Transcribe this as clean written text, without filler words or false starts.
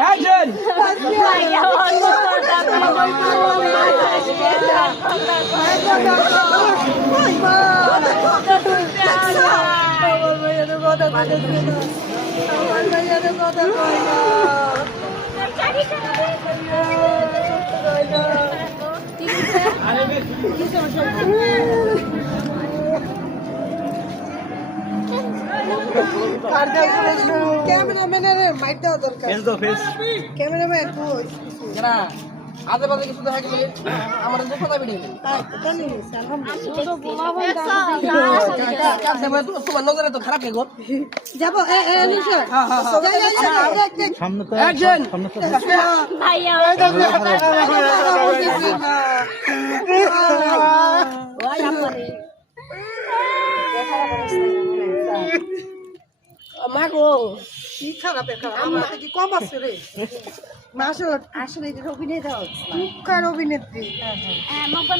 action ক্যামেরাম্যানের mic দেওয়া দরকার face দো ফেস ক্যামেরাম্যান কই কেনা আজে বাজে কিছু দেখা গেলে আমার তো কথা বেরিয়ে গেল জানি আলহামদুলিল্লাহ তোমার নজরে তো খারাপ গো যাব নিশো সামনে তো অ্যাকশন ভাইয়া মা গো কি খারাপ আমার কি কম আছে রে আসলে আসলে এটা অভিনয় দেওয়া হচ্ছে অভিনেত্রী হ্যাঁ মকবল